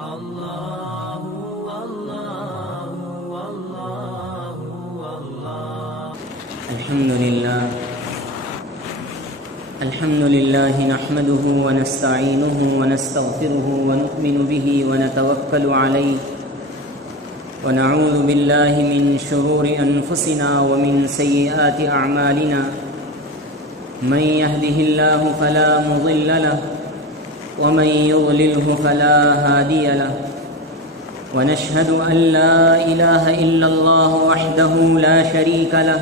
اللہ اللہ اللہ اللہ الحمد لله نحمده ونستعينه ونستغفره ونؤمن به ونتوكل عليه ونعوذ بالله من شرور أنفسنا ومن سيئات أعمالنا من يهده الله فلا مضل له ومن يضلله فلا هادي له ونشهد أن لا إله إلا الله وحده لا شريك له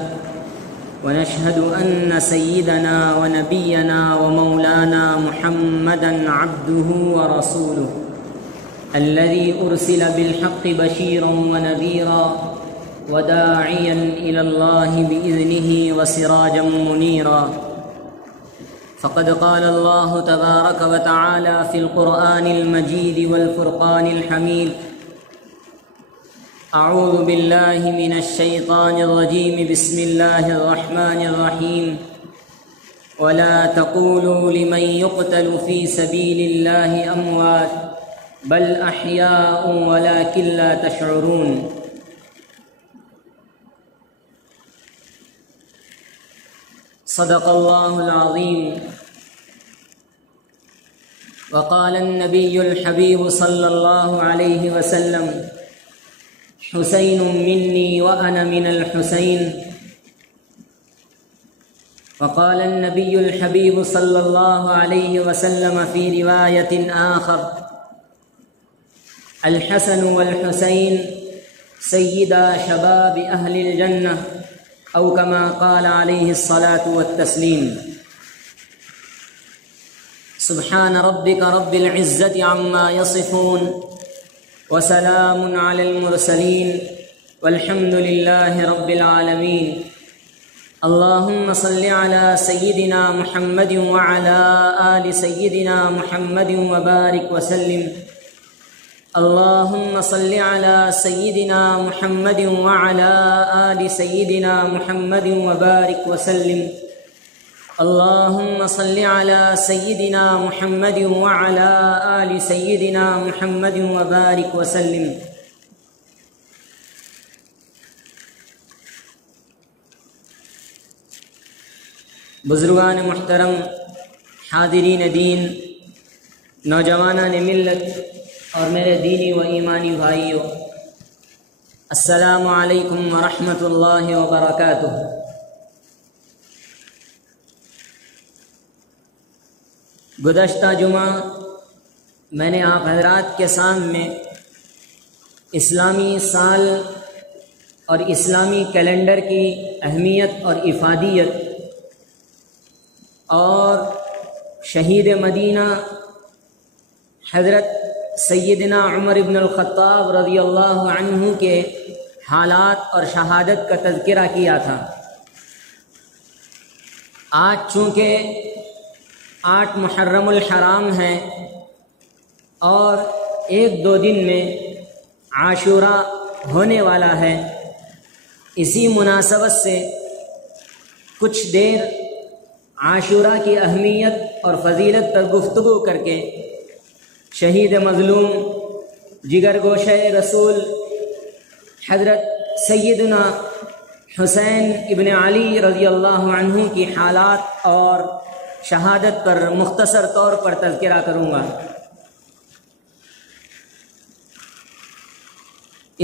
ونشهد أن سيدنا ونبينا ومولانا محمدًا عبده ورسوله الذي أرسل بالحق بشيرًا ونذيرًا وداعيًا إلى الله بإذنه وسراجًا منيرًا فقد قال الله تبارك وتعالى في القرآن المجيد والفرقان الحميد أعوذ بالله من الشيطان الرجيم بسم الله الرحمن الرحيم ولا تقولوا لمن يقتل في سبيل الله أموات بل أحياء ولكن لا تشعرون صدق الله العظيم وقال النبي الحبيب صلى الله عليه وسلم حسين مني وأنا من الحسين وقال النبي الحبيب صلى الله عليه وسلم في رواية آخر الحسن والحسين سيدا شباب أهل الجنة أو كما قال عليه الصلاة والتسليم سبحان ربك رب العزة عما يصفون وسلام على المرسلين والحمد لله رب العالمين اللهم صل على سيدنا محمد وعلى آل سيدنا محمد وبارك وسلم اللهم صل على سيدنا محمد وعلى آل سيدنا محمد وبارك وسلم اللهم صل على سيدنا محمد وعلى آل سيدنا محمد وبارك وسلم بزرگان محترم، حاضرین دین، نوجوانان ملت اور میرے دینی و ایمانی بھائیوں، السلام علیکم ورحمۃ اللہ وبرکاتہ۔ گزشتہ جمعہ میں نے آپ حضرات کے سامنے اسلامی سال اور اسلامی کیلنڈر کی اہمیت اور افادیت اور شہید مدینہ حضرت سیدنا عمر بن الخطاب رضی اللہ عنہ کے حالات اور شہادت کا تذکرہ کیا تھا۔ آج چونکہ 8 محرم الحرام ہے اور 1-2 دن میں عاشوراء ہونے والا ہے، اسی مناسبت سے کچھ دیر عاشوراء کی اہمیت اور فضیلت پر گفتگو کر کے شہید مظلوم جگر گوشہ رسول حضرت سیدنا حسین ابن علی رضی اللہ عنہ کی حالات اور شہادت پر مختصر طور پر تذکرہ کروں گا۔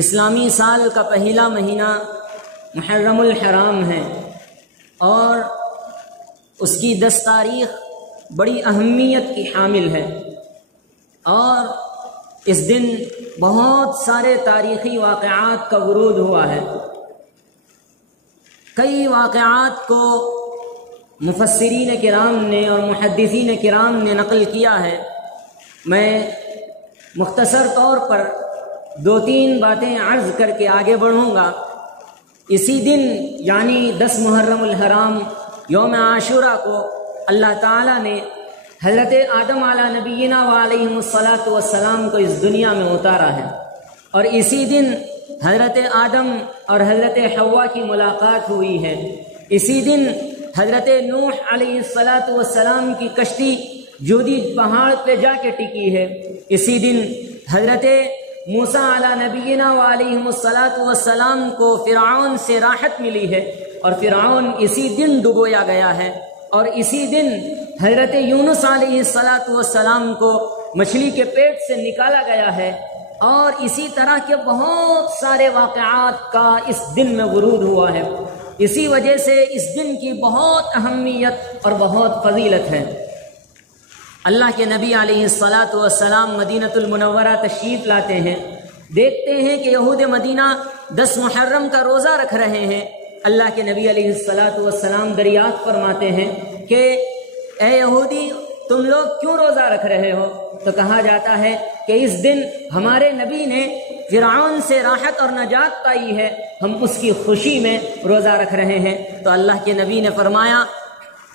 اسلامی سال کا پہلا مہینہ محرم الحرام ہے اور اس کی 10 تاریخ بڑی اہمیت کی حامل ہے، اور اس دن بہت سارے تاریخی واقعات کا ورود ہوا ہے۔ کئی واقعات کو مفسرین کرام نے اور محدثین کرام نے نقل کیا ہے۔ میں مختصر طور پر 2-3 باتیں عرض کر کے آگے بڑھوں گا۔ اسی دن یعنی 10 محرم الحرام یوم عاشوراء کو اللہ تعالیٰ نے حضرت آدم علیہ نبینا وعلیہ الصلاۃ والسلام کو اس دنیا میں اتارا ہے، اور اسی دن حضرت آدم اور حضرت حوا کی ملاقات ہوئی ہے۔ اسی دن حضرت نوح علیہ الصلاۃ والسلام کی کشتی جودی پہاڑ پہ جا کے ٹکی ہے۔ اسی دن حضرت موسیٰ علی نبینا و علیہ السلام کو فرعون سے راحت ملی ہے اور فرعون اسی دن ڈبویا گیا ہے، اور اسی دن حضرت یونس علیہ السلام کو مچھلی کے پیٹ سے نکالا گیا ہے، اور اسی طرح کے بہت سارے واقعات کا اس دن میں ورود ہوا ہے۔ اسی وجہ سے اس دن کی بہت اہمیت اور بہت فضیلت ہے۔ اللہ کے نبی علیہ السلام مدینہ المنورہ تشریف لاتے ہیں، دیکھتے ہیں کہ یہود مدینہ 10 محرم کا روزہ رکھ رہے ہیں۔ اللہ کے نبی علیہ السلام دریافت فرماتے ہیں کہ اے یہودی، تم لوگ کیوں روزہ رکھ رہے ہو؟ تو کہا جاتا ہے کہ اس دن ہمارے نبی نے فرعون سے راحت اور نجات پائی ہے، ہم اس کی خوشی میں روزہ رکھ رہے ہیں۔ تو اللہ کے نبی نے فرمایا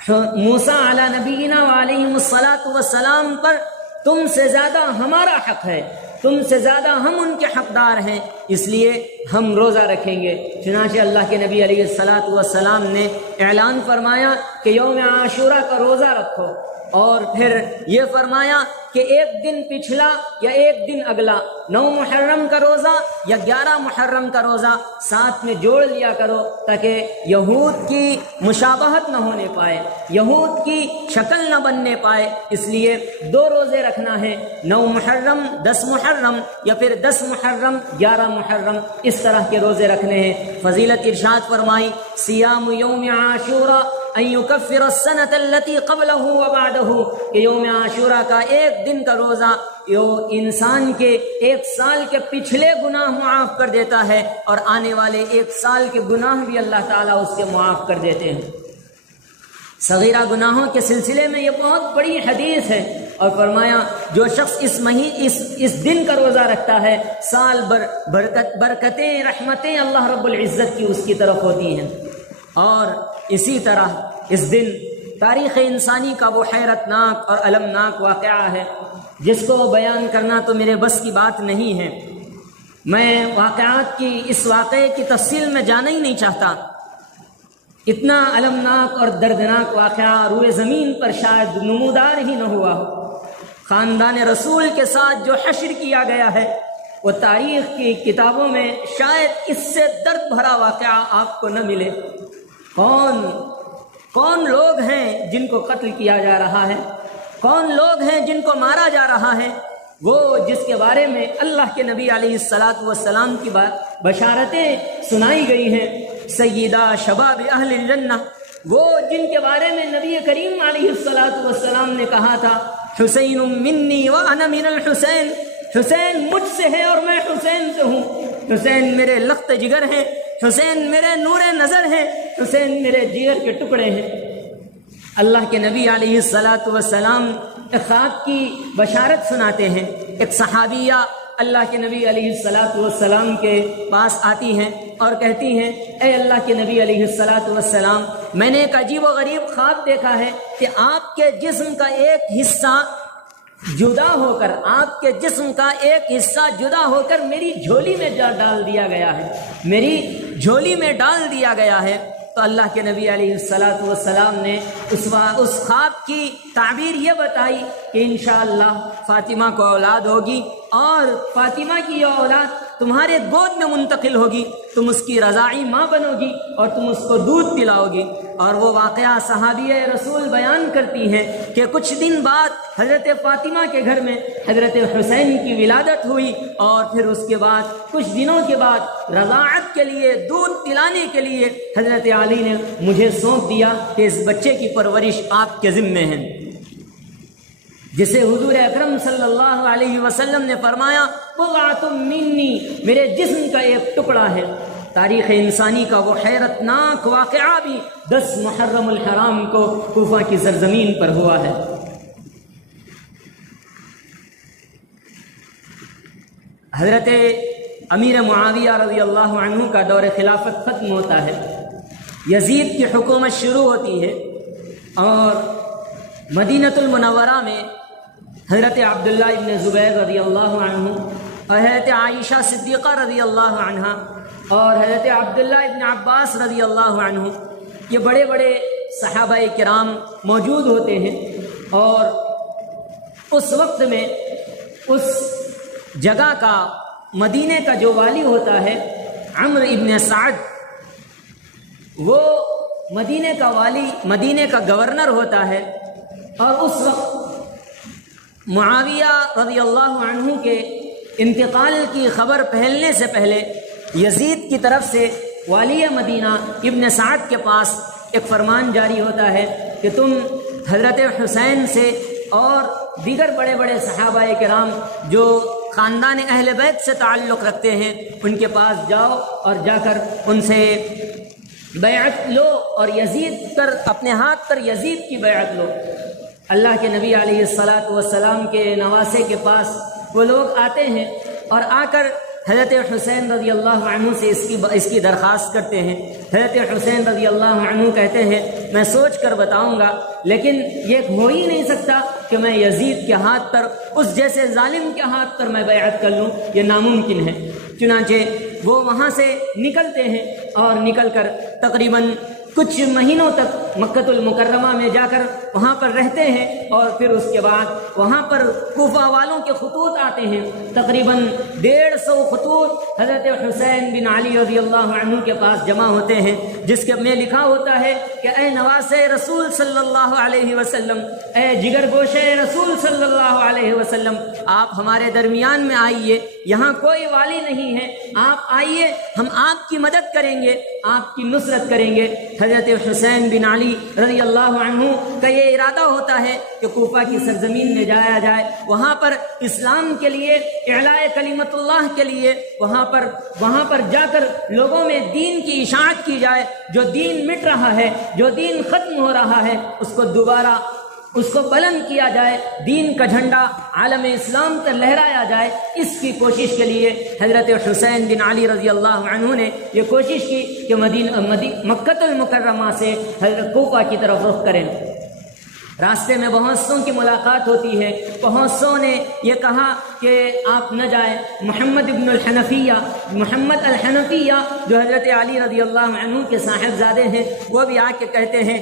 موسیٰ علی نبینا وعلیہ السلام پر تم سے زیادہ ہمارا حق ہے، تم سے زیادہ ہم ان کے حقدار ہیں، اس لیے ہم روزہ رکھیں گے۔ چنانچہ اللہ کے نبی علیہ السلام نے اعلان فرمایا کہ یوم عاشوراء کا روزہ رکھو، اور پھر یہ فرمایا کہ ایک دن پچھلا یا ایک دن اگلا 9 محرم کا روزہ یا 11 محرم کا روزہ ساتھ میں جوڑ لیا کرو، تاکہ یہود کی مشابہت نہ ہونے پائے، یہود کی شکل نہ بننے پائے۔ اس لیے 2 روزے رکھنا ہے، 9 محرم 10 محرم، یا پھر 10 محرم 11 محرم، اس طرح کے روزے رکھنے ہیں۔ فضیلت ارشاد فرمائی صیام یوم عاشوراء ان یکفر السنة التي قبله وبعده، کہ یوم عاشوراء کا ایک دن کا روزہ انسان کے 1 سال کے پچھلے گناہ معاف کر دیتا ہے، اور آنے والے 1 سال کے گناہ بھی اللہ تعالیٰ اس کے معاف کر دیتے ہیں۔ صغیرہ گناہوں کے سلسلے میں یہ بہت بڑی حدیث ہے، اور فرمایا جو شخص اس دن کا روزہ رکھتا ہے سال بھر برکتیں رحمتیں اللہ رب العزت کی اس کی طرف ہوتی ہیں۔ اور اسی طرح اس دن تاریخ انسانی کا وہ حیرت ناک اور المناک واقعہ ہے جس کو بیان کرنا تو میرے بس کی بات نہیں ہے۔ میں واقعات کی اس واقعے کی تفصیل میں جانا ہی نہیں چاہتا۔ اتنا المناک اور دردناک واقعہ روئے زمین پر شاید نمودار ہی نہ ہوا ہو۔ خاندان رسول کے ساتھ جو حشر کیا گیا ہے وہ تاریخ کی کتابوں میں شاید اس سے درد بھرا واقعہ آپ کو نہ ملے۔ کون لوگ ہیں جن کو قتل کیا جا رہا ہے؟ کون لوگ ہیں جن کو مارا جا رہا ہے؟ وہ جس کے بارے میں اللہ کے نبی علیہ السلام کی بشارتیں سنائی گئی ہیں، سیدہ شباب اہل الجنہ، وہ جن کے بارے میں نبی کریم علیہ السلام نے کہا تھا حسین منی وانا من الحسین، حسین مجھ سے ہے اور میں حسین سے ہوں، حسین میرے لخت جگر ہیں، حسین میرے نور نظر ہیں، حسین میرے جگر کے ٹکڑے ہیں۔ اللہ کے نبی علیہ السلام ایک خواب کی بشارت سناتے ہیں۔ ایک صحابیہ اللہ کے نبی علیہ السلام کے پاس آتی ہیں اور کہتی ہیں اے اللہ کے نبی علیہ السلام، میں نے ایک عجیب و غریب خواب دیکھا ہے کہ آپ کے جسم کا ایک حصہ جدا ہو کر، آپ کے جسم کا ایک حصہ جدا ہو کر میری جھولی میں ڈال دیا گیا ہے، میری جھولی میں ڈال دیا گیا ہے۔ تو اللہ کے نبی علیہ السلام نے اس خواب کی تعبیر یہ بتائی کہ انشاءاللہ فاطمہ کو اولاد ہوگی، اور فاطمہ کی یہ اولاد تمہارے گود میں منتقل ہوگی، تم اس کی رضاعی ماں بنو گی اور تم اس کو دودھ پلاؤ گی۔ اور وہ واقعہ صحابیہ رسول بیان کرتی ہیں کہ کچھ دن بعد حضرت فاطمہ کے گھر میں حضرت حسین کی ولادت ہوئی، اور پھر اس کے بعد کچھ دنوں کے بعد رضاعت کے لیے، دودھ پلانے کے لیے حضرت علی نے مجھے سونپ دیا کہ اس بچے کی پرورش آپ کے ذمے ہے، جسے حضور اکرم صلی اللہ علیہ وسلم نے فرمایا بضعۃ منی، میرے جسم کا ایک ٹکڑا ہے۔ تاریخ انسانی کا وہ حیرت ناک واقعہ بھی 10 محرم الحرام کو کوفہ کی سرزمین پر ہوا ہے۔ حضرت امیر معاویہ رضی اللہ عنہ کا دور خلافت ختم ہوتا ہے، یزید کی حکومت شروع ہوتی ہے، اور مدینہ المنورہ میں حضرت عبداللہ ابن زبیر رضی اللہ عنہ اور حضرت عائشہ صدیقہ رضی اللہ عنہ اور حضرت عبداللہ ابن عباس رضی اللہ عنہ، یہ بڑے بڑے صحابہ کرام موجود ہوتے ہیں۔ اور اس وقت میں اس جگہ کا، مدینے کا جو والی ہوتا ہے عمرو ابن سعد، وہ مدینے کا والی، مدینے کا گورنر ہوتا ہے، اور اس وقت معاویہ رضی اللہ عنہ کے انتقال کی خبر پھیلنے سے پہلے یزید کی طرف سے والی مدینہ ابن سعد کے پاس ایک فرمان جاری ہوتا ہے کہ تم حضرت حسین سے اور دیگر بڑے بڑے صحابہ کرام جو خاندان اہل بیت سے تعلق رکھتے ہیں ان کے پاس جاؤ اور جا کر ان سے بیعت لو اور یزید پر اپنے ہاتھ پر یزید کی بیعت لو۔ اللہ کے نبی علیہ الصلاۃ والسلام کے نواسے کے پاس وہ لوگ آتے ہیں اور آ کر حضرت حسین رضی اللہ عنہ سے اس کی درخواست کرتے ہیں۔ حضرت حسین رضی اللہ عنہ کہتے ہیں میں سوچ کر بتاؤں گا، لیکن یہ ہو ہی نہیں سکتا کہ میں یزید کے ہاتھ پر، اس جیسے ظالم کے ہاتھ پر میں بیعت کر لوں، یہ ناممکن ہے۔ چنانچہ وہ وہاں سے نکلتے ہیں اور نکل کر تقریباً کچھ مہینوں تک مکہ المکرمہ میں جا کر وہاں پر رہتے ہیں، اور پھر اس کے بعد وہاں پر کوفہ والوں کے خطوط آتے ہیں، تقریباً 150 خطوط حضرت حسین بن علی رضی اللہ عنہ کے پاس جمع ہوتے ہیں، جس کے میں لکھا ہوتا ہے کہ اے نواسے رسول صلی اللہ علیہ وسلم، اے جگر گوشے رسول صلی اللہ علیہ وسلم، آپ ہمارے درمیان میں آئیے، یہاں کوئی والی نہیں ہے، آپ آئیے، ہم آپ کی مدد کریں گے، آپ کی نصرت کریں گے۔ حضرت حسین بن علی رضی اللہ عنہ کا یہ ارادہ ہوتا ہے کہ کوفہ کی سرزمین میں جایا جائے، وہاں پر اسلام کے لیے، اعلاء کلمت اللہ کے لیے وہاں پر جا کر لوگوں میں دین کی اشاعت کی جائے، جو دین مٹ رہا ہے، جو دین ختم ہو رہا ہے، اس کو دوبارہ بلند کیا جائے، دین کا جھنڈا عالم اسلام پر لہرایا جائے۔ اس کی کوشش کے لیے حضرت حسین بن علی رضی اللہ عنہ نے یہ کوشش کی کہ مکہ المکرمہ سے حضرت کوفہ کی طرف رخ کریں۔ راستے میں بہت سوں کی ملاقات ہوتی ہے، بہت سوں نے یہ کہا کہ آپ نہ جائیں۔ محمد الحنفیہ جو حضرت علی رضی اللہ عنہ کے صاحبزادے ہیں، وہ بھی آ کے کہتے ہیں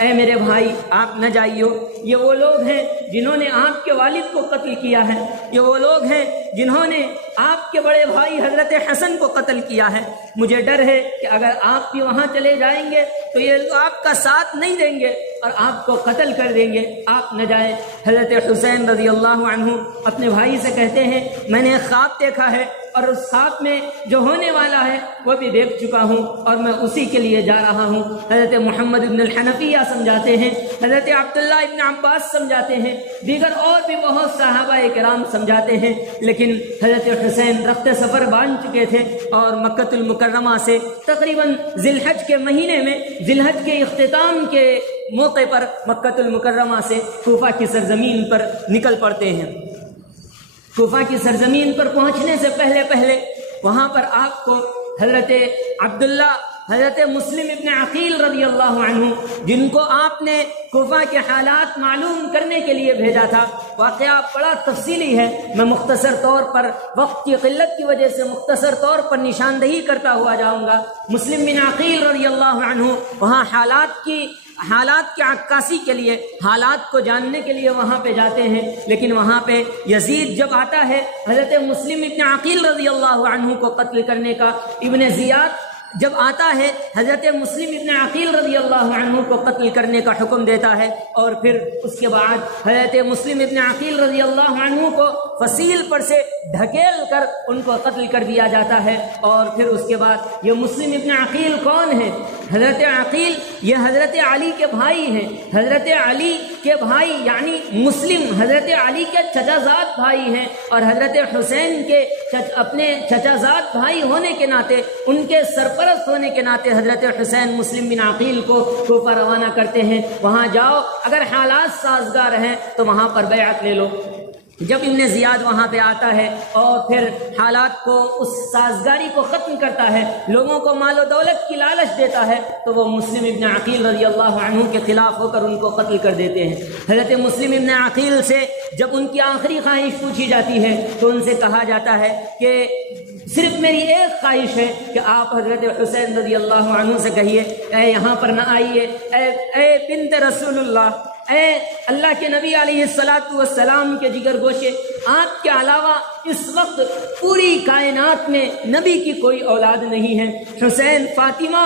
اے میرے بھائی آپ نہ جائیو، یہ وہ لوگ ہیں جنہوں نے آپ کے والد کو قتل کیا ہے، یہ وہ لوگ ہیں جنہوں نے آپ کے بڑے بھائی حضرت حسن کو قتل کیا ہے، مجھے ڈر ہے کہ اگر آپ بھی وہاں چلے جائیں گے تو یہ آپ کا ساتھ نہیں دیں گے اور آپ کو قتل کر دیں گے، آپ نہ جائیں۔ حضرت حسین رضی اللہ عنہ اپنے بھائی سے کہتے ہیں میں نے خواب دیکھا ہے اور اس خواب میں جو ہونے والا ہے وہ بھی دیکھ چکا ہوں اور میں اسی کے لیے جا رہا ہوں۔ حضرت محمد ابن الحنفیہ سمجھاتے ہیں، حضرت عبداللہ ابن عباس سمجھاتے ہیں، دیگر اور بھی بہت صحابہ کرام سمجھاتے ہیں، لیکن حضرت حسین رخت سفر باندھ چکے تھے اور مکہ المکرمہ سے تقریباً ذی الحج کے مہینے میں، ذی الحج کے اختتام کے موقع پر مکہ المکرمہ سے کوفہ کی سرزمین پر نکل پڑتے ہیں۔ کوفہ کی سرزمین پر پہنچنے سے پہلے وہاں پر آپ کو حضرت عبداللہ، حضرت مسلم ابن عقیل رضی اللہ عنہ، جن کو آپ نے کوفہ کے حالات معلوم کرنے کے لیے بھیجا تھا، واقعہ بڑا تفصیلی ہے، میں مختصر طور پر وقت کی قلت کی وجہ سے مختصر طور پر نشاندہی کرتا ہوا جاؤں گا۔ مسلم بن عقیل رضی اللہ عنہ وہاں حالات کی عکاسی کے لیے، حالات کو جاننے کے لیے وہاں پہ جاتے ہیں، لیکن وہاں پہ یزید جب آتا ہے حضرت مسلم ابن عقیل رضی اللہ عنہ کو قتل کرنے کا، ابن زیاد جب آتا ہے حضرت مسلم ابن عقیل رضی اللہ عنہ کو قتل کرنے کا حکم دیتا ہے، اور پھر اس کے بعد حضرت مسلم ابن عقیل رضی اللہ عنہ کو فصیل پر سے ڈھکیل کر ان کو قتل کر دیا جاتا ہے۔ اور پھر اس کے بعد یہ مسلم ابن عقیل کون ہے؟ حضرت عقیل یہ حضرت علی کے بھائی ہیں، حضرت علی کے بھائی یعنی مسلم حضرت علی کے چچا زاد بھائی ہیں، اور حضرت حسین کے اپنے چچا زاد بھائی ہونے کے ناطے، ان کے سرپرست ہونے کے ناطے حضرت حسین مسلم بن عقیل کو کوفہ روانہ کرتے ہیں، وہاں جاؤ، اگر حالات سازگار ہیں تو وہاں پر بیعت لے لو۔ جب ابن زیاد وہاں پہ آتا ہے اور پھر حالات کو، اس سازگاری کو ختم کرتا ہے، لوگوں کو مال و دولت کی لالچ دیتا ہے، تو وہ مسلم ابن عقیل رضی اللہ عنہ کے خلاف ہو کر ان کو قتل کر دیتے ہیں۔ حضرت مسلم ابن عقیل سے جب ان کی آخری خواہش پوچھی جاتی ہے تو ان سے کہا جاتا ہے کہ صرف میری ایک خواہش ہے کہ آپ حضرت حسین رضی اللہ عنہ سے کہیے اے یہاں پر نہ آئیے، اے بنت رسول اللہ، اے اللہ کے نبی علیہ الصلاۃ والسلام کے جگر گوشے، آپ کے علاوہ اس وقت پوری کائنات میں نبی کی کوئی اولاد نہیں ہے۔ حسین فاطمہ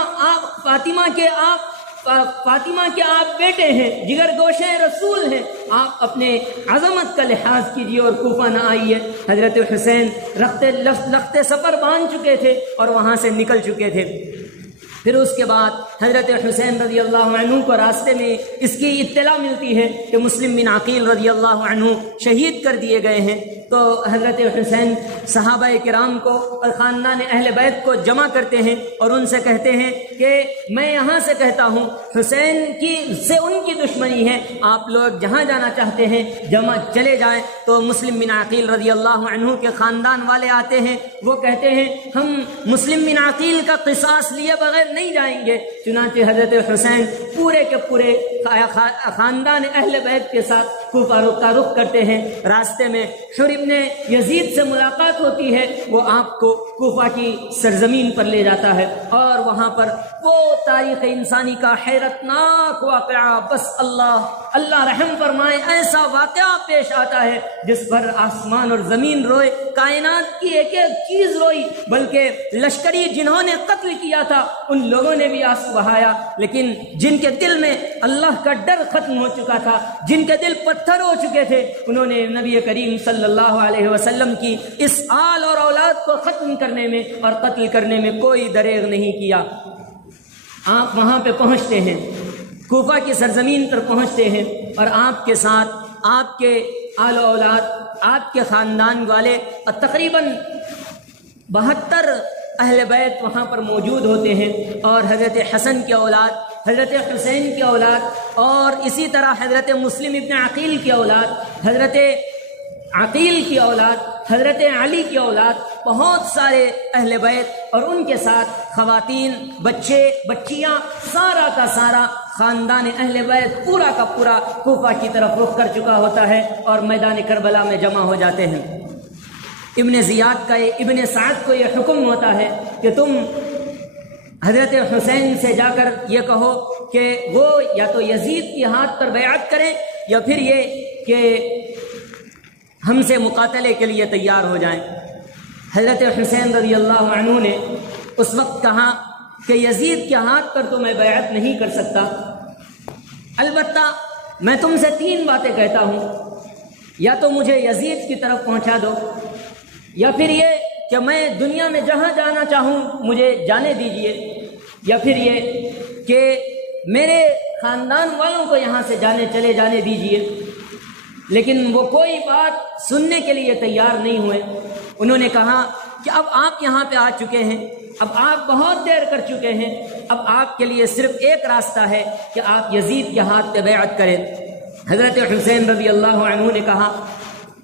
کے آپ بیٹے ہیں، جگر گوشے رسول ہیں، آپ اپنے عظمت کا لحاظ کیجیے اور کوفہ نہ آئیے۔ حضرت حسین لخت سفر باندھ چکے تھے اور وہاں سے نکل چکے تھے۔ پھر اس کے بعد حضرت حسین رضی اللہ عنہ کو راستے میں اس کی اطلاع ملتی ہے کہ مسلم بن عقیل رضی اللہ عنہ شہید کر دیے گئے ہیں۔ تو حضرت حسین صحابہ کرام کو اور خاندان اہل بیت کو جمع کرتے ہیں اور ان سے کہتے ہیں کہ میں یہاں سے کہتا ہوں حسین سے ان کی دشمنی ہے، آپ لوگ جہاں جانا چاہتے ہیں چلے جائیں۔ تو مسلم بن عقیل رضی اللہ عنہ کے خاندان والے آتے ہیں، وہ کہتے ہیں ہم مسلم بن عقیل کا قصاص لیے بغیر نہیں جائیں گے۔ چنانچہ حضرت حسین پورے کے پورے خاندان اہل بیت کے ساتھ کوفہ کا رخ کرتے ہیں۔ راستے میں حر ابن یزید سے ملاقات ہوتی ہے، وہ آپ کو کوفہ کی سرزمین پر لے جاتا ہے اور وہاں پر وہ تاریخ انسانی کا حیرت ناک واقعہ، بس اللہ رحم فرمائے، ایسا واقعہ پیش آتا ہے جس پر آسمان اور زمین روئے، کائنات کی ایک ایک چیز روئی، بلکہ لشکری جنہوں نے قتل کیا تھا ان لوگوں نے بھی آنسو بہایا، لیکن جن کے دل میں اللہ کا ڈر ختم ہو چکا تھا، جن کے دل پتھر ہو چکے تھے، انہوں نے نبی کریم صلی اللہ علیہ وسلم کی اس آل اور اولاد کو ختم کرنے میں اور قتل کرنے میں کوئی دریغ نہیں کیا۔ آپ وہاں پہ پہنچتے ہیں، کوفہ کی سرزمین پر پہنچتے ہیں اور آپ کے ساتھ آپ کے آل و اولاد، آپ کے خاندان والے اور تقریباً 72 اہل بیت وہاں پر موجود ہوتے ہیں، اور حضرت حسن کی اولاد، حضرت حسین کی اولاد، اور اسی طرح حضرت مسلم ابن عقیل کی اولاد، حضرت عقیل کی اولاد، حضرت علی کی اولاد، بہت سارے اہل بیت اور ان کے ساتھ خواتین، بچے، بچیاں، سارا کا سارا خاندان اہل بیت پورا کا پورا کوفہ کی طرف رخ کر چکا ہوتا ہے اور میدان کربلا میں جمع ہو جاتے ہیں۔ ابن سعد کو یہ حکم ہوتا ہے کہ تم حضرت حسین سے جا کر یہ کہو کہ وہ یا تو یزید کے ہاتھ پر بیعت کریں یا پھر یہ کہ ہم سے مقاتلے کے لیے تیار ہو جائیں۔ حضرت حسین رضی اللہ عنہ نے اس وقت کہا کہ یزید کے ہاتھ پر تو میں بیعت نہیں کر سکتا، البتہ میں تم سے 3 باتیں کہتا ہوں، یا تو مجھے یزید کی طرف پہنچا دو، یا پھر یہ کہ میں دنیا میں جہاں جانا چاہوں مجھے جانے دیجئے، یا پھر یہ کہ میرے خاندان والوں کو یہاں سے چلے جانے دیجئے۔ لیکن وہ کوئی بات سننے کے لیے تیار نہیں ہوئے۔ انہوں نے کہا کہ اب آپ یہاں پہ آ چکے ہیں، اب آپ بہت دیر کر چکے ہیں، اب آپ کے لیے صرف ایک راستہ ہے کہ آپ یزید کے ہاتھ پہ بیعت کریں۔ حضرت حسین رضی اللہ عنہ نے کہا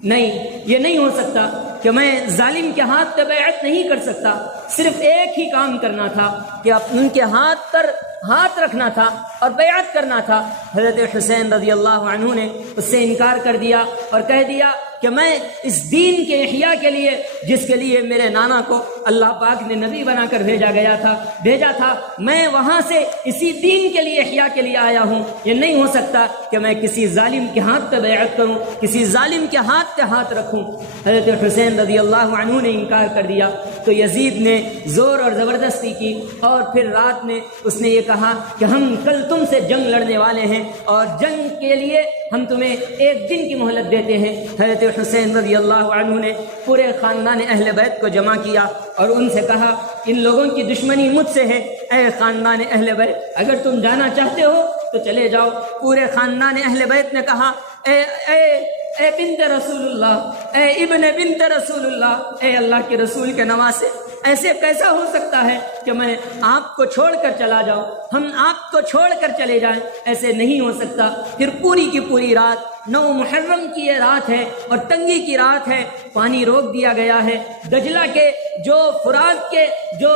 نہیں، یہ نہیں ہو سکتا کہ میں ظالم کے ہاتھ پہ بیعت نہیں کر سکتا، صرف ایک ہی کام کرنا تھا کہ ان کے ہاتھ پر ہاتھ رکھنا تھا اور بیعت کرنا تھا۔ حضرت حسین رضی اللہ عنہ نے اس سے انکار کر دیا اور کہہ دیا کہ میں اس دین کے احیاء کے لیے، جس کے لیے میرے نانا کو اللہ پاک نے نبی بنا کر بھیجا تھا، میں وہاں سے اسی دین کے لیے احیاء کے لیے آیا ہوں۔ یہ نہیں ہو سکتا کہ میں کسی ظالم کے ہاتھ پہ بیعت کروں، کسی ظالم کے ہاتھ پہ ہاتھ رکھوں۔ حضرت حسین رضی اللہ عنہ نے انکار کر دیا تو یزید نے زور اور زبردستی کی، اور پھر رات میں اس نے یہ کہا کہ ہم کل تم سے جنگ لڑنے والے ہیں اور جنگ کے لیے ہم تمہیں 1 دن کی مہلت دیتے ہیں۔ حضرت حسین رضی اللہ عنہ نے پورے خاندان اہل بیت کو جمع کیا اور ان سے کہا ان لوگوں کی دشمنی مجھ سے ہے، اے خاندان اہل بیت اگر تم جانا چاہتے ہو تو چلے جاؤ۔ پورے خاندان اہل بیت نے کہا اے بنت رسول اللہ، اے ابن بنت رسول اللہ، اے اللہ کے رسول کے نواسے، ایسے کیسا ہو سکتا ہے کہ میں آپ کو چھوڑ کر چلا جاؤں، ہم آپ کو چھوڑ کر چلے جائیں، ایسے نہیں ہو سکتا۔ پھر پوری کی پوری رات 9 محرم کی یہ رات ہے اور تنگی کی رات ہے، پانی روک دیا گیا ہے۔ دجلہ کے جو فرات کے جو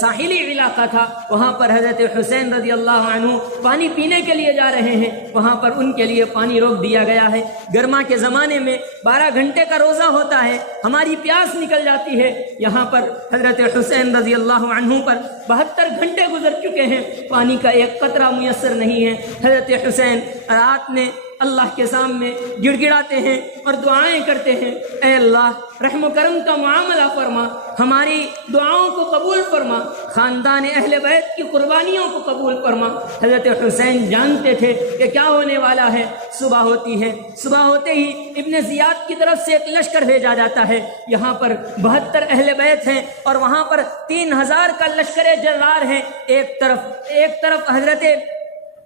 ساحلی علاقہ تھا وہاں پر حضرت حسین رضی اللہ عنہ پانی پینے کے لیے جا رہے ہیں، وہاں پر ان کے لیے پانی روک دیا گیا ہے۔ گرما کے زمانے میں 12 گھنٹے کا روزہ ہوتا ہے، ہماری پیاس نکل جاتی ہے، یہاں پر حضرت حسین رضی اللہ عنہ پر 72 گھنٹے گزر چکے ہیں، پانی کا ایک قطرہ میسر نہیں ہے۔ حضرت حسین رات میں اللہ کے سامنے گڑ گڑاتے ہیں اور دعائیں کرتے ہیں، اے اللہ رحم و کرم کا معاملہ فرما، ہماری دعاؤں کو قبول فرما، خاندان اہل بیت کی قربانیوں کو قبول فرما۔ حضرت حسین جانتے تھے کہ کیا ہونے والا ہے۔ صبح ہوتی ہے، صبح ہوتے ہی ابن زیاد کی طرف سے ایک لشکر بھیجا جاتا ہے، یہاں پر 72 اہل بیت ہیں اور وہاں پر 3000 کا لشکر جرار ہے۔ ایک طرف حضرت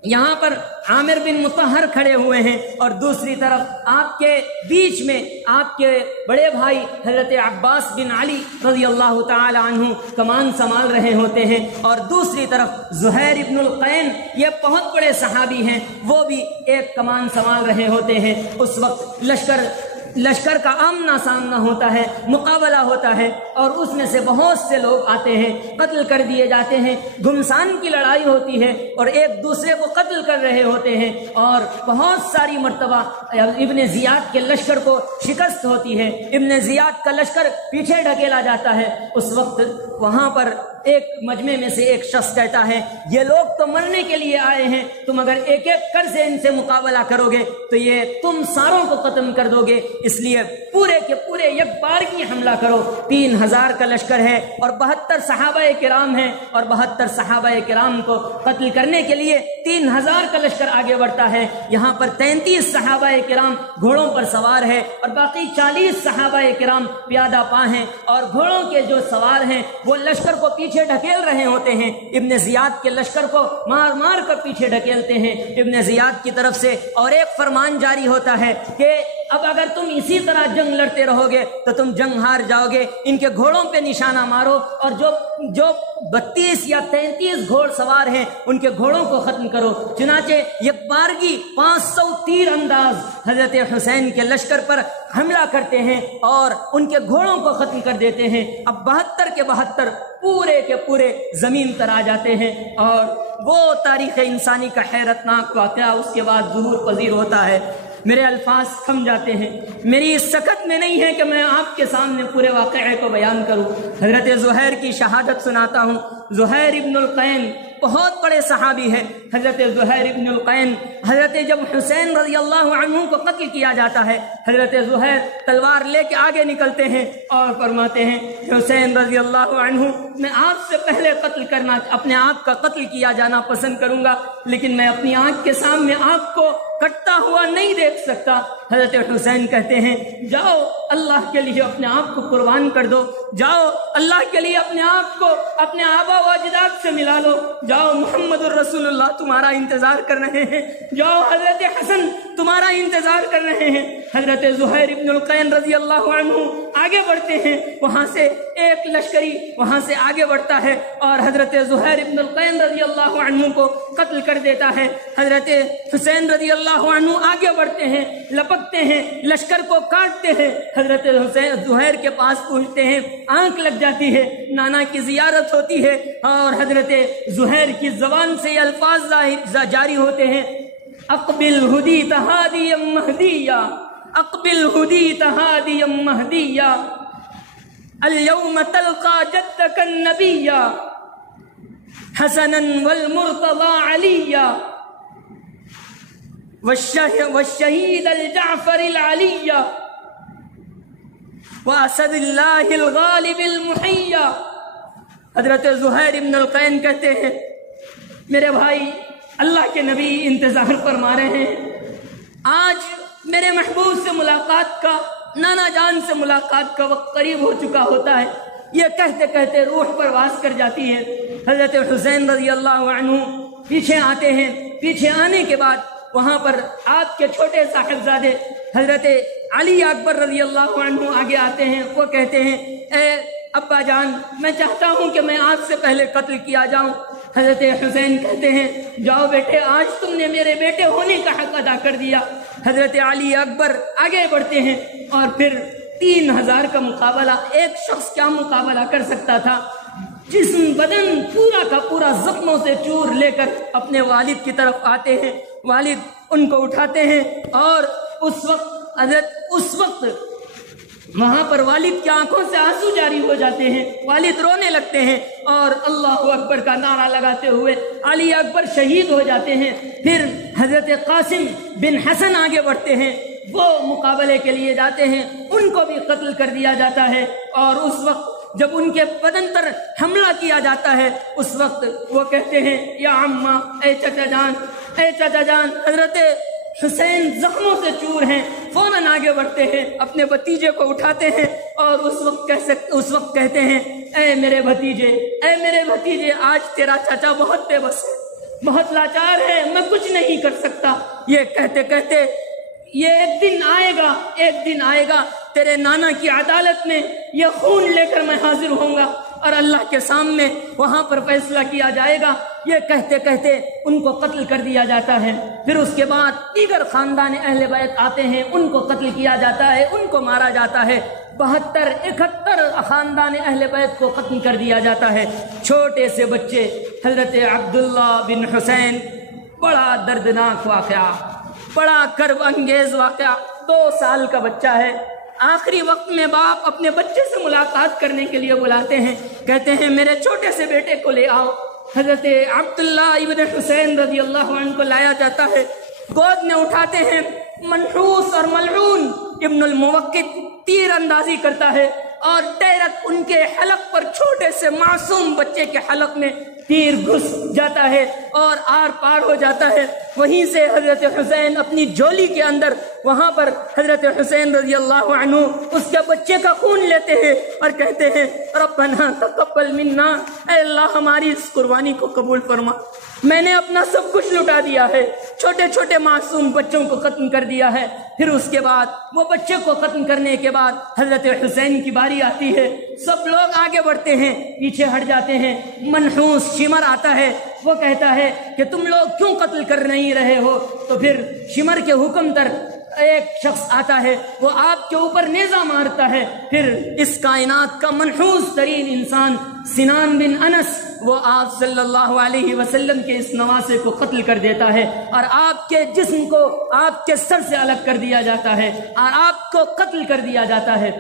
یہاں پر عامر بن مطہر کھڑے ہوئے ہیں اور دوسری طرف آپ کے بیچ میں آپ کے بڑے بھائی حضرت عباس بن علی رضی اللہ تعالی عنہ کمان سنبھال رہے ہوتے ہیں، اور دوسری طرف زہیر ابن القین یہ بہت بڑے صحابی ہیں، وہ بھی ایک کمان سنبھال رہے ہوتے ہیں۔ اس وقت لشکر کا آمنا سامنا ہوتا ہے، مقابلہ ہوتا ہے، اور اس میں سے بہت سے لوگ آتے ہیں، قتل کر دیے جاتے ہیں، گھمسان کی لڑائی ہوتی ہے اور ایک دوسرے کو قتل کر رہے ہوتے ہیں، اور بہت ساری مرتبہ ابن زیاد کے لشکر کو شکست ہوتی ہے، ابن زیاد کا لشکر پیچھے ڈھکیلا جاتا ہے۔ اس وقت وہاں پر ایک مجمع میں سے ایک شخص کہتا ہے، یہ لوگ تو مرنے کے لیے آئے ہیں، تم اگر ایک ایک کر سے ان سے مقابلہ کرو گے تو یہ تم ساروں کو ختم کر دو گے، اس لیے پورے کے پورے یک بار کی حملہ کرو۔ 3000 کا لشکر ہے اور 72 صحابہ کرام ہیں، اور 72 صحابہ کرام کو قتل کرنے کے لیے 3000 کا لشکر آگے بڑھتا ہے۔ یہاں پر 33 صحابہ کرام گھوڑوں پر سوار ہے اور باقی 40 صحابہ کرام پیادہ پا ہیں، اور گھوڑوں کے جو سوار ہیں وہ لشکر کو پیچھے ڈھکیل رہے ہوتے ہیں، ابن زیاد کے لشکر کو مار مار کر پیچھے ڈھکیلتے ہیں ابن زیاد کی طرف سے۔ اور ایک فرمان جاری ہوتا ہے کہ اب اگر تم اسی طرح جنگ لڑتے رہو گے تو تم جنگ ہار جاؤ گے، ان کے گھوڑوں پہ نشانہ مارو، اور جو 32 یا 33 گھوڑ سوار ہیں ان کے گھوڑوں کو ختم کرو۔ چنانچہ یک بارگی 500 تیر انداز حضرت حسین کے لشکر پر حملہ کرتے ہیں اور ان کے گھوڑوں کو ختم کر دیتے ہیں۔ اب 72 کے 72 پورے کے پورے زمین پر آ جاتے ہیں، اور وہ تاریخ انسانی کا حیرت ناک واقعہ اس کے بعد ظہور پذیر ہوتا ہے۔ میرے الفاظ تھم جاتے ہیں، میری اس سکت میں نہیں ہے کہ میں آپ کے سامنے پورے واقعے کو بیان کروں۔ حضرت زہیر کی شہادت سناتا ہوں۔ زہیر ابن القین بہت بڑے صحابی ہے۔ حضرت زہیر ابن القین، حضرت جب حسین رضی اللہ عنہ کو قتل کیا جاتا ہے، حضرت زہیر تلوار لے کے آگے نکلتے ہیں اور فرماتے ہیں حسین رضی اللہ عنہ، میں آپ سے پہلے اپنے آپ کا قتل کیا جانا پسند کروں گا، لیکن میں اپنی آنکھ کے سامنے آپ کو کٹتا ہوا نہیں دیکھ سکتا۔ حضرت حسین کہتے ہیں جاؤ اللہ کے لیے اپنے آپ کو قربان کر دو، جاؤ اللہ کے لیے اپنے آپ کو اپنے آبا و اجداد سے ملا لو، جاؤ محمد الرسول اللہ تمہارا انتظار کر رہے ہیں، جاؤ حضرت حسن تمہارا انتظار کر رہے ہیں۔ حضرت زہیر ابن القین رضی اللہ عنہ آگے بڑھتے ہیں، وہاں سے ایک لشکری وہاں سے آگے بڑھتا ہے اور حضرت زہیر ابن القین رضی اللہ عنہ کو قتل کر دیتا ہے۔ حضرت حسین رضی اللہ عنہ آگے بڑھتے ہیں، لپکتے ہیں، لشکر کو کاٹتے ہیں، حضرت حسین زہیر کے پاس پہنچتے ہیں، آنکھ لگ جاتی ہے، نانا کی زیارت ہوتی ہے، اور حضرت زہیر کی زبان سے یہ الفاظ جاری ہوتے ہیں، اقبل ہدیت ہادیا مہدیا، اقبل ہدیت ہادیا مہدیا، اليوم تلقى جدك النبي حسنا والمرتضى عليا والشهيد الجعفر العلي واسد الله الغالب المحيا۔ حضرت زہیر ابن القین کہتے ہیں میرے بھائی اللہ کے نبی انتظار فرما رہے ہیں، آج میرے محبوب سے ملاقات کا، نانا جان سے ملاقات کا وقت قریب ہو چکا ہوتا ہے۔ یہ کہتے کہتے روح پرواز کر جاتی ہے۔ حضرت حسین رضی اللہ عنہ پیچھے آتے ہیں، پیچھے آنے کے بعد وہاں پر آپ کے چھوٹے صاحبزادے حضرت علی اکبر رضی اللہ عنہ آگے آتے ہیں، وہ کہتے ہیں اے ابا جان میں چاہتا ہوں کہ میں آپ سے پہلے قتل کیا جاؤں۔ حضرت حسین کہتے ہیں جاؤ بیٹے، آج تم نے میرے بیٹے ہونے کا حق ادا کر دیا، حضرت علی اکبر آگے بڑھتے ہیں اور پھر 3000 کا مقابلہ، ایک شخص کیا مقابلہ کر سکتا تھا؟ جسم بدن پورا کا پورا زخموں سے چور لے کر اپنے والد کی طرف آتے ہیں، والد ان کو اٹھاتے ہیں اور اس وقت وہاں پر والد کی آنکھوں سے آنسو جاری ہو جاتے ہیں، والد رونے لگتے ہیں اور اللہ اکبر کا نعرہ لگاتے ہوئے علی اکبر شہید ہو جاتے ہیں۔ پھر حضرت قاسم بن حسن آگے بڑھتے ہیں، وہ مقابلے کے لیے جاتے ہیں، ان کو بھی قتل کر دیا جاتا ہے اور اس وقت جب ان کے بدن پر حملہ کیا جاتا ہے اس وقت وہ کہتے ہیں یا عمّا، اے چچا جان، اے چچا جان، حضرت حسین زخموں سے چور ہیں، فوراً آگے بڑھتے ہیں، اپنے بھتیجے کو اٹھاتے ہیں اور اس وقت کہتے ہیں اے میرے بھتیجے، آج تیرا چچا بہت بے بس ہے، بہت لاچار ہے، میں کچھ نہیں کر سکتا۔ یہ کہتے کہتے یہ ایک دن آئے گا تیرے نانا کی عدالت میں یہ خون لے کر میں حاضر ہوں گا اور اللہ کے سامنے وہاں پر فیصلہ کیا جائے گا۔ یہ کہتے کہتے ان کو قتل کر دیا جاتا ہے۔ پھر اس کے بعد دیگر خاندان اہل بیت آتے ہیں، ان کو قتل کیا جاتا ہے، ان کو مارا جاتا ہے۔ 71 خاندان اہل بیت کو قتل کر دیا جاتا ہے۔ چھوٹے سے بچے حضرت عبداللہ بن حسین، بڑا دردناک واقعہ، بڑا کرب انگیز واقعہ، 2 سال کا بچہ ہے۔ آخری وقت میں باپ اپنے بچے سے ملاقات کرنے کے لیے بلاتے ہیں، کہتے ہیں میرے چھوٹے سے بیٹے کو لے آؤ۔ حضرت عبداللہ ابن حسین رضی اللہ عنہ کو لایا جاتا ہے، گود میں اٹھاتے ہیں۔ منحوس اور ملعون ابن الموقت تیر اندازی کرتا ہے اور ڈائریکٹ ان کے حلق پر، چھوٹے سے معصوم بچے کے حلق میں تیر گھس جاتا ہے اور آر پار ہو جاتا ہے۔ وہیں سے حضرت حسین اپنی جولی کے اندر، وہاں پر حضرت حسین رضی اللہ عنہ اس کے بچے کا خون لیتے ہیں اور کہتے ہیں ربنا تقبل منا، اے اللہ ہماری اس قربانی کو قبول فرما، میں نے اپنا سب کچھ لٹا دیا ہے، چھوٹے چھوٹے معصوم بچوں کو ختم کر دیا ہے۔ پھر اس کے بعد وہ بچے کو ختم کرنے کے بعد حضرت حسین کی باری آتی ہے، سب لوگ آگے بڑھتے ہیں، پیچھے ہٹ جاتے ہیں۔ منحوس شمر آتا ہے، وہ کہتا ہے کہ تم لوگ کیوں قتل کر نہیں رہے ہو؟ تو پھر شمر کے حکم تر ایک شخص آتا ہے، وہ آپ کے اوپر نیزہ مارتا ہے۔ پھر اس کائنات کا منحوس ترین انسان سنان بن انس، وہ آپ صلی اللہ علیہ وسلم کے اس نواسے کو قتل کر دیتا ہے اور آپ کے جسم کو آپ کے سر سے الگ کر دیا جاتا ہے اور آپ کو قتل کر دیا جاتا ہے۔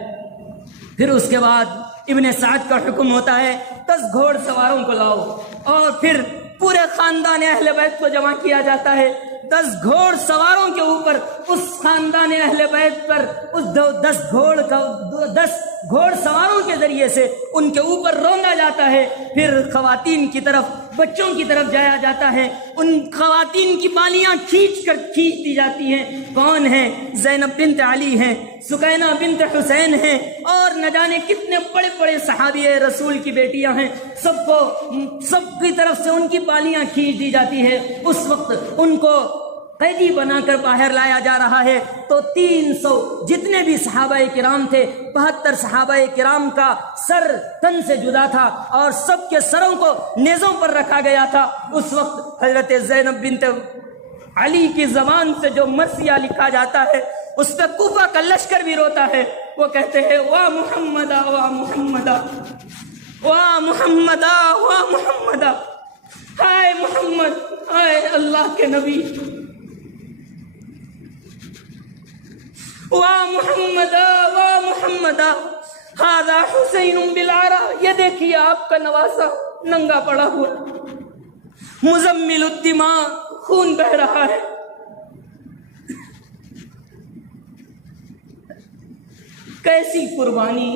پھر اس کے بعد ابن سعد کا حکم ہوتا ہے 10 گھوڑ سواروں کو لاؤ اور پھر پورے خاندان اہل بیت کو جمع کیا جاتا ہے۔ 10 گھوڑ سواروں کے اوپر اس خاندان اہل بیت پر اس 10 گھوڑ سواروں کے ذریعے سے ان کے اوپر روندا جاتا ہے۔ پھر خواتین کی طرف، بچوں کی طرف جایا جاتا ہے، ان خواتین کی بالیاں کھینچ دی جاتی ہیں۔ کون ہیں؟ زینب بنت علی ہیں، سکینہ بنت حسین ہیں اور نہ جانے کتنے بڑے بڑے صحابی رسول کی بیٹیاں ہیں، سب کی طرف سے ان کی بالیاں کھینچ دی جاتی ہے۔ اس وقت ان کو قیدی بنا کر باہر لایا جا رہا ہے تو 300 جتنے بھی صحابہ کرام تھے، 72 صحابہ کرام کا سر تن سے جدا تھا اور سب کے سروں کو نیزوں پر رکھا گیا تھا۔ اس وقت حضرت زینب بنت علی کی زبان سے جو مرثیہ لکھا جاتا ہے اس پہ کوفہ کا لشکر بھی روتا ہے۔ وہ کہتے ہیں وا محمدا وا محمدا وا محمدا وا محمدا، ہائے محمد، ہائے اللہ کے نبی، وا محمدا وا محمدا ھذا حسین بالعرا، یہ دیکھیے آپ کا نواسا ننگا پڑا ہوا، مزمل الدماء، خون بہ رہا ہے۔ کیسی قربانی!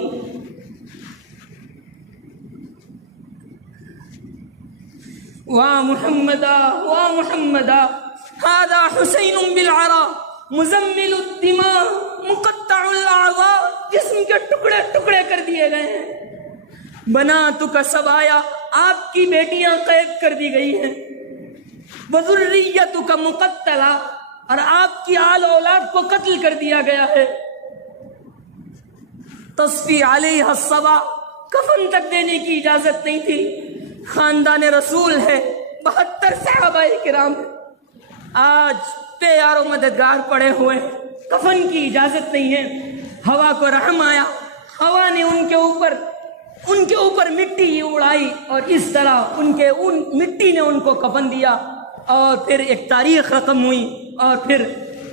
وا محمدا وا محمدا ھذا حسین بالعرا مزمل الدماء مقطع الاعضاء، جسم کے ٹکڑے ٹکڑے کر دیے گئے ہیں۔ بناتک سبایا، آپ کی بیٹیاں قید کر دی گئی ہیں۔ وذریتک مقتلا، اور آپ کی آل اولاد کو قتل کر دیا گیا ہے۔ تصفی علیہ الصبا، کفن تک دینے کی اجازت نہیں تھی۔ خاندان رسول ہے، 72 صحابہ کرام۔ آج بے یار و مددگار پڑے ہوئے، کفن کی اجازت نہیں ہے۔ ہوا کو رحم آیا، ہوا نے ان کے اوپر مٹی اڑائی اور اس طرح ان مٹی نے ان کو کفن دیا، اور پھر ایک تاریخ رقم ہوئی، اور پھر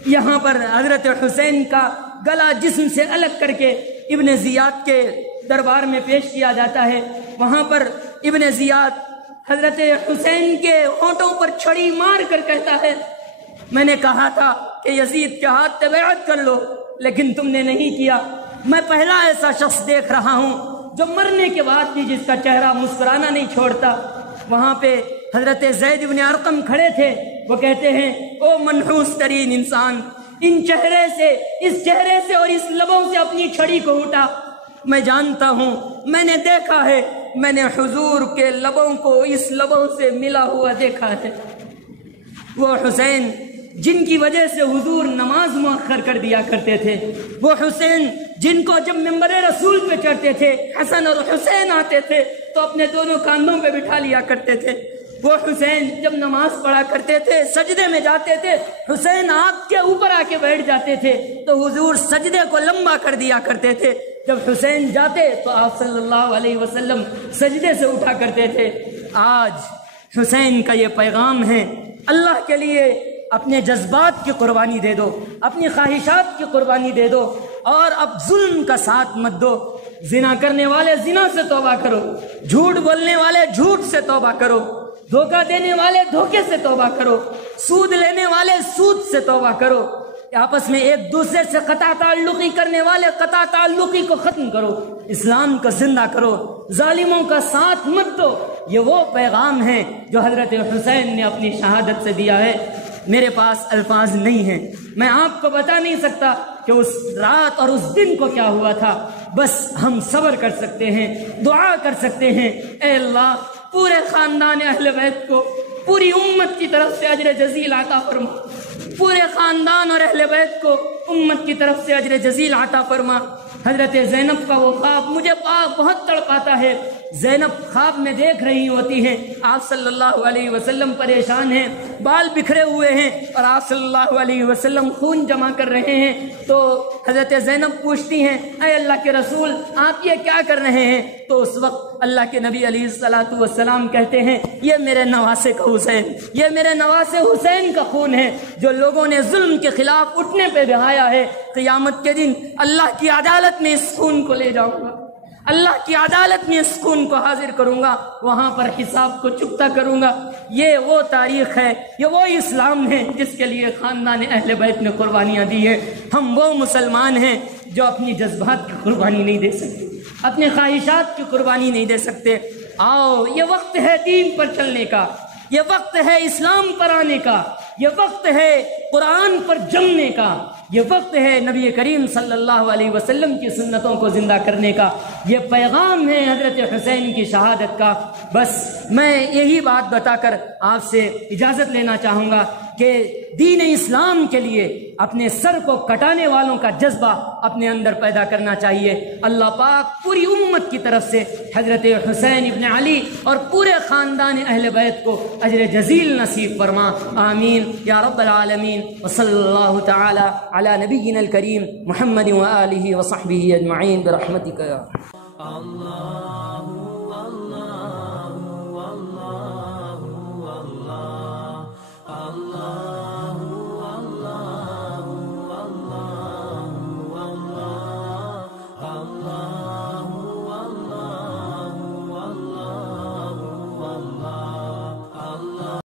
یہاں پر حضرت حسین کا گلا جسم سے الگ کر کے ابن زیاد کے دربار میں پیش کیا جاتا ہے۔ وہاں پر ابن زیاد حضرت حسین کے ہونٹوں پر چھڑی مار کر کہتا ہے، میں نے کہا تھا کہ یزید کے ہاتھ پہ بیعت کر لو، لیکن تم نے نہیں کیا۔ میں پہلا ایسا شخص دیکھ رہا ہوں جو مرنے کے بعد بھی جس کا چہرہ مسکرانا نہیں چھوڑتا۔ وہاں پہ حضرت زید بن ارقم کھڑے تھے، وہ کہتے ہیں او منحوس ترین انسان، اس چہرے سے اور اس لبوں سے اپنی چھڑی کو اٹھا۔ میں جانتا ہوں، میں نے دیکھا ہے، میں نے حضور کے لبوں کو اس لبوں سے ملا ہوا دیکھا ہے۔ وہ حسین جن کی وجہ سے حضور نماز مؤخر کر دیا کرتے تھے، وہ حسین جن کو جب ممبر رسول پہ چڑھتے تھے حسن اور حسین آتے تھے تو اپنے دونوں کاندھوں پہ بٹھا لیا کرتے تھے، وہ حسین جب نماز پڑھا کرتے تھے سجدے میں جاتے تھے، حسین آپ کے اوپر آ کے بیٹھ جاتے تھے تو حضور سجدے کو لمبا کر دیا کرتے تھے، جب حسین جاتے تو آپ صلی اللہ علیہ وسلم سجدے سے اٹھا کرتے تھے۔ آج حسین کا یہ پیغام ہے، اللہ کے لیے اپنے جذبات کی قربانی دے دو، اپنی خواہشات کی قربانی دے دو، اور اب ظلم کا ساتھ مت دو۔ زنا کرنے والے زنا سے توبہ کرو، جھوٹ بولنے والے جھوٹ سے توبہ کرو، دھوکہ دینے والے دھوکے سے توبہ کرو، سود لینے والے سود سے توبہ کرو، آپس میں ایک دوسرے سے قطع تعلقی کرنے والے قطع تعلقی کو ختم کرو، اسلام کو زندہ کرو، ظالموں کا ساتھ مت دو۔ یہ وہ پیغام ہے جو حضرت حسین نے اپنی شہادت سے دیا ہے۔ میرے پاس الفاظ نہیں ہیں، میں آپ کو بتا نہیں سکتا کہ اس رات اور اس دن کو کیا ہوا تھا، بس ہم صبر کر سکتے ہیں، دعا کر سکتے ہیں، اے اللہ پورے خاندان اہل بیت کو پوری امت کی طرف سے اجر جزیل عطا فرما، پورے خاندان اور اہل بیت کو امت کی طرف سے اجر جزیل عطا فرما۔ حضرت زینب کا وہ خواب مجھے بہت تڑپاتا ہے۔ زینب خواب میں دیکھ رہی ہوتی ہیں آپ صلی اللہ علیہ وسلم پریشان ہیں، بال بکھرے ہوئے ہیں اور آپ صلی اللہ علیہ وسلم خون جمع کر رہے ہیں، تو حضرت زینب پوچھتی ہیں اے اللہ کے رسول آپ یہ کیا کر رہے ہیں؟ تو اس وقت اللہ کے نبی علیہ الصلوۃ والسلام کہتے ہیں یہ میرے نواسے کا حسین، یہ میرے نواسے حسین کا خون ہے جو لوگوں نے ظلم کے خلاف اٹھنے پہ بہایا ہے۔ قیامت کے دن اللہ کی عدالت میں اس خون کو لے جاؤں گا، اللہ کی عدالت میں اس خون کو حاضر کروں گا، وہاں پر حساب کو چکتا کروں گا۔ یہ وہ تاریخ ہے، یہ وہ اسلام ہے جس کے لیے خاندان اہل بیت نے قربانیاں دی ہیں۔ ہم وہ مسلمان ہیں جو اپنی جذبات کی قربانی نہیں دے سکتے، اپنے خواہشات کی قربانی نہیں دے سکتے۔ آؤ یہ وقت ہے دین پر چلنے کا، یہ وقت ہے اسلام پر آنے کا، یہ وقت ہے قرآن پر جمنے کا، یہ وقت ہے نبی کریم صلی اللہ علیہ وسلم کی سنتوں کو زندہ کرنے کا۔ یہ پیغام ہے حضرت حسین کی شہادت کا۔ بس میں یہی بات بتا کر آپ سے اجازت لینا چاہوں گا کہ دین اسلام کے لیے اپنے سر کو کٹانے والوں کا جذبہ اپنے اندر پیدا کرنا چاہیے۔ اللہ پاک پوری امت کی طرف سے حضرت حسین ابن علی اور پورے خاندان اہل بیت کو اجر جزیل نصیب فرما، آمین یا رب العالمین۔ وصلی اللہ تعالی علی نبینا الکریم محمد وآلہ وصحبہ اجمعین برحمتک یا اللہ